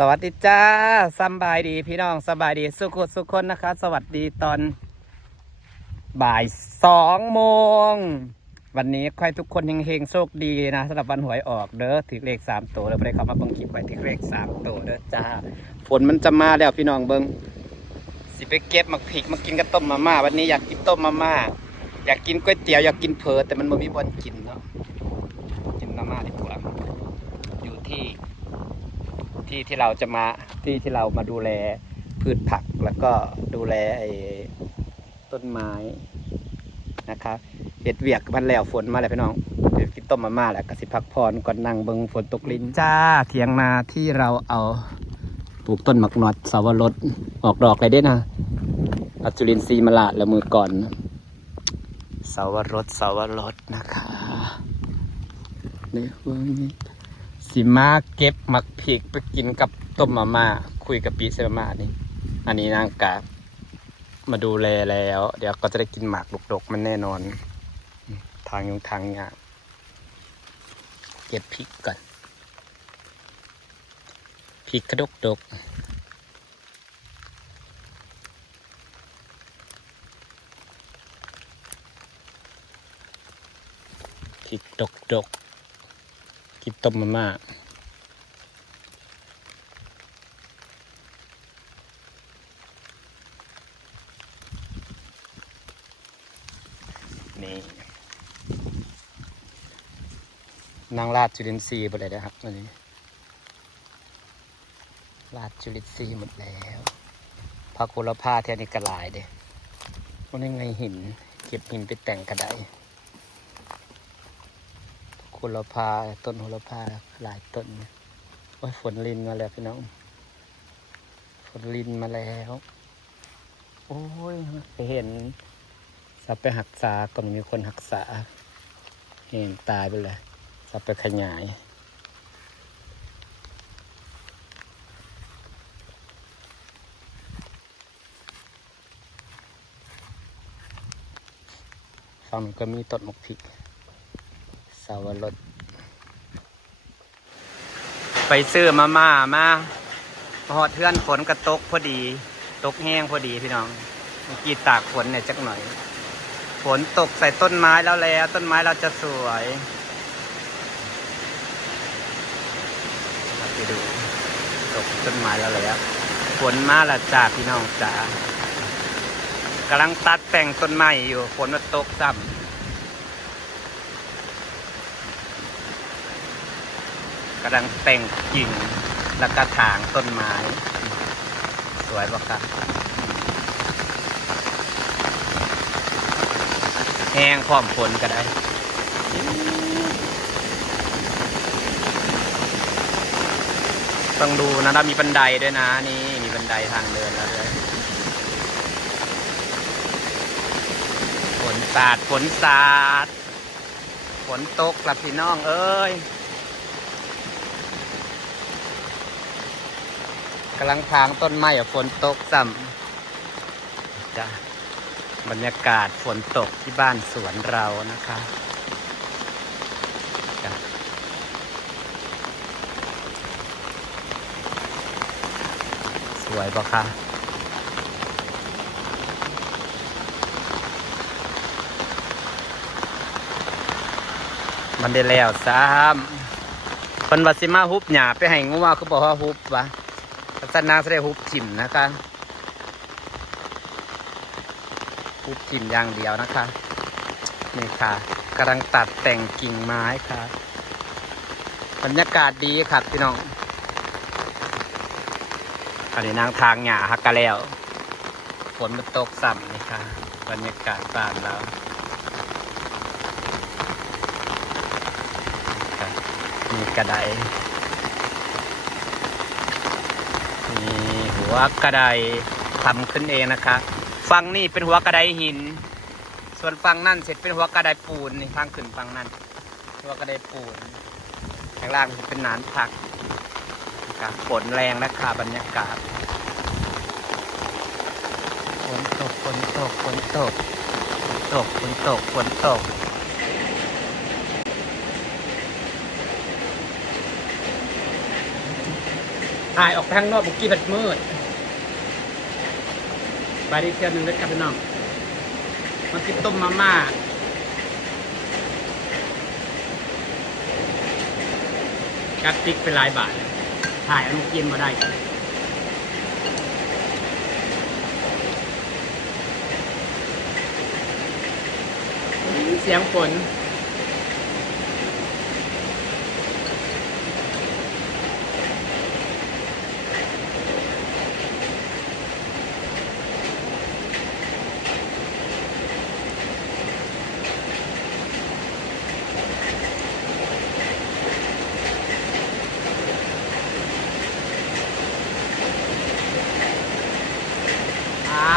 สวัสดีจ้าสบายดีพี่น้องสบายดีสุขคนนะคะสวัสดีตอนบ่าย2 โมงวันนี้ใครทุกคนเฮงๆโชคดีนะสำหรับวันหวยออกเด้อถึงเลข3 ตัวแล้วไปได้เข้ามาเบิ่งคลิปไว้ถึงเลข3 ตัวเด้อจ้าฝนมันจะมาแล้วพี่น้องเบิ่งสิไปเก็บมักพริกมากินกับต้มมาม่าวันนี้อยากกินต้มมาม่าอยากกินก๋วยเตี๋ยวอยากกินเผลอแต่มันไม่มีบอลกินเนาะกินมาม่าดีกว่าอยู่ที่เราจะมาที่เรามาดูแลพืชผักแล้วก็ดูแลต้นไม้นะครับเห็ดเวียกพันแล้วฝนมาแล้วพี่น้องเดี๋ยวกินต้มมาม่าแหละกสิพักพรก่อนนั่งเบิ่งฝนตกลิ้นจ้าเถียงนาที่เราเอาปลูกต้นหมักนอดสาวรสออกดอกเลยด้วยนะเอาจุลินทรีย์มาละแล้วมือก่อนสาวรสนะคะนี่เบิ่งนี่สิมาเก็บหมักพริกไปกินกับต้มมาม่าคุยกับปีเซมาม่านี่อันนี้นางกามาดูแลแล้วเดี๋ยวก็จะได้กินหมากดกๆมันแน่นอนทางเนี่ยเก็บพริกก่อนพริกกระดกพริกดกกินต้มมาม่านี่นางราดจุลินทรีย์หมดเลยนะครับอันนี้ราดจุลินทรีย์หมดแล้วผักโหระพาแทนนี่กระลายเด้วันนี้ไงหินเก็บหินไปแต่งกระไดโหระพาต้นโหระพาหลายต้นโอ้ยฝนลินมาแล้วพี่น้องฝนลินมาแล้วโอ้ยไปเห็นสับไปหักษาก็มีคนหักษาเห็นตายไปเลยสับไปขยายฝั่งก็มีต้นมะพริกสาวรสไปซื้อมาม่ามาพอเทื่อนฝนกระตกพอดีตกแห้งพอดีพี่น้องเมื่อกี้ตากฝนเนี่ยจักหน่อยฝนตกใส่ต้นไม้แล้วต้นไม้เราจะสวยไปดูตกต้นไม้แล้วฝนมาแล้วจ้าพี่น้องจ้ากำลังตัดแต่งต้นไม้อยู่ฝนมันตกซ้ำกำลังแต่งกิ่งและกระถางต้นไม้สวยปะครับแห้งพร้อมฝนก็ได้ต้องดูนะเรามีบันไดด้วยนะนี่มีบันไดทางเดินแล้วด้วยฝนสาดฝนตกกลับพี่น้องเอ้ยกำลังทางต้นไม้ฝนตกซ้ำจ้ะบรรยากาศฝนตกที่บ้านสวนเรานะคะจ้ะสวยปะคะมันได้แล้วซ้ำคนวัดสิมาฮุบหยาไปให้งูว่าคือบอกว่าฮุบวะสันนางจะได้ฮุบจิ้มนะคะฮุบจิ้มอย่างเดียวนะคะนี่ค่ะกำลังตัดแต่งกิ่งไม้ค่ะบรรยากาศดีครับพี่น้องอันนี้นางทางหยาฮักกะแล้วฝนมันตกซ้ำนี่ค่ะบรรยากาศบ้านเรามีกระไดมีหัวกระไดทำขึ้นเองนะคะฝั่งนี่เป็นหัวกระไดหินส่วนฝั่งนั่นเสร็จเป็นหัวกระไดปูนนี่ทางขึ้นฝั่งนั่นหัวกระไดปูนข้างล่างเป็นหนานผักฝนแรงนะคะบรรยากาศฝนตก ถ่ายออกทางนอกบุกี้ผัดมืดไปดีเที่ยวหนึ่งด้วยกันพี่น้องมากินต้มมาม่ากัดติ๊กเป็นหลายบาทถ่ายมันกินมาได้เสียงฝน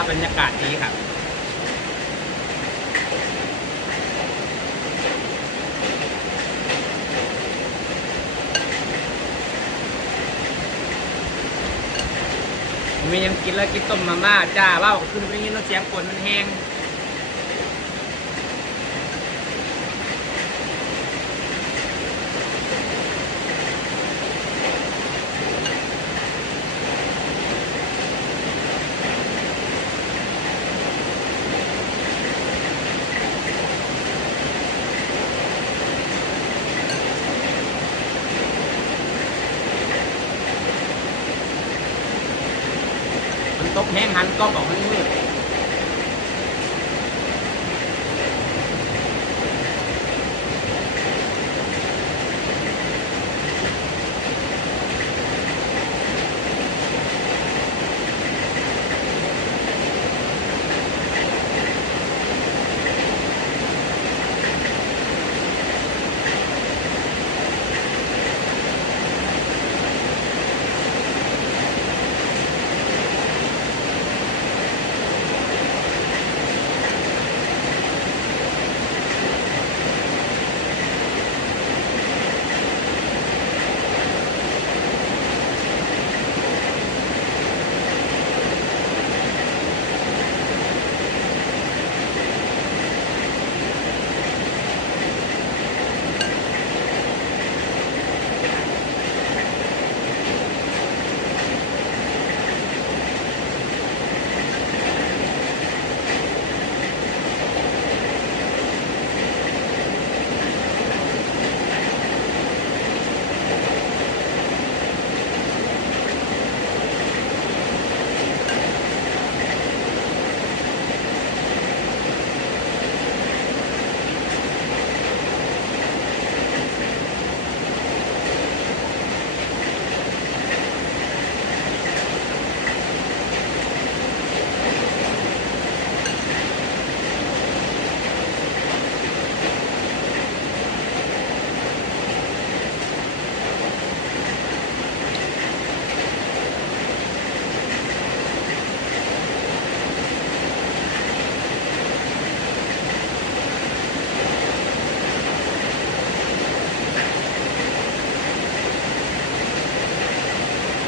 บรรยากาศดีครับมียังกินแล้วกินต้มมาม่าจ้าว่าขึ้นไปยินเสียงฝนมันแห้งตกแห้งหันก็บอกมันมืด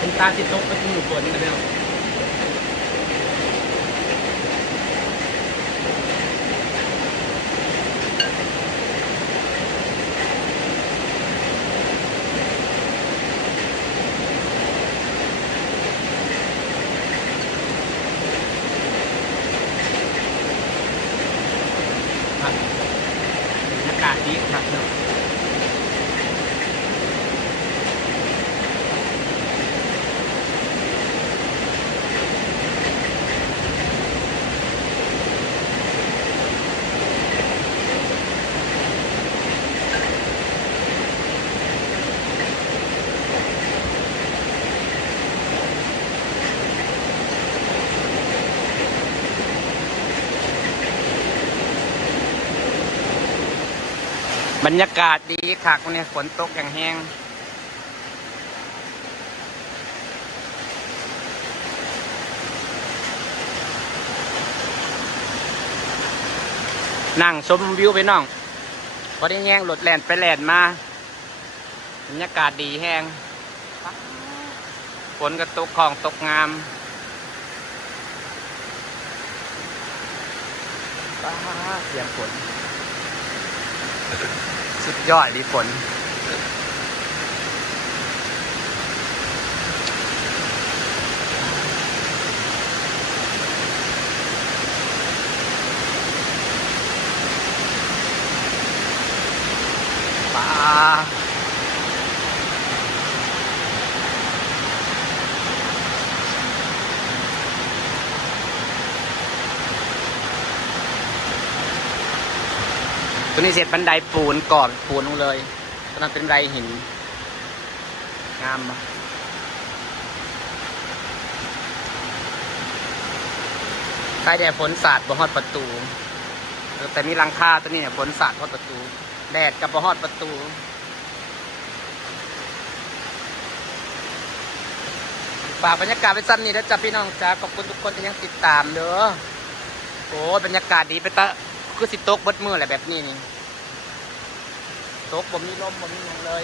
เป็นตาติดตกไปที่หมู่ฝนนะเบลครับบรรยากาศดีครับเนาะบรรยากาศดีค่ะวันนี้ฝนตกอย่างแห้งนั่งชมวิวไปน้องพอได้แห้งรถแล่นไปแล่นมาบรรยากาศดีแห้งฝนก็ตกของตกงามเสียงฝนสุดยอดดีฝน ตัวนี้เสร็จบันไดปูนก่อนปูนลงเลยตอนนั้นเป็นบันไดหินงามปะใครแดดฝนสาดบ่ฮอดประตูแต่มีหลังคาตัวนี้เนี่ยฝนสาดฮอดประตูแดดกับบ่ฮอดประตูฝากบรรยากาศไว้ซ้ำนี่แล้วจ้ะพี่น้องจ้าขอบคุณทุกคนที่ยังติดตามเด้อโอ้บรรยากาศดีไปตะคือสิตกเบิดมือแหละแบบนี้นี่ตกบ่มีลมบ่มีหยังเลย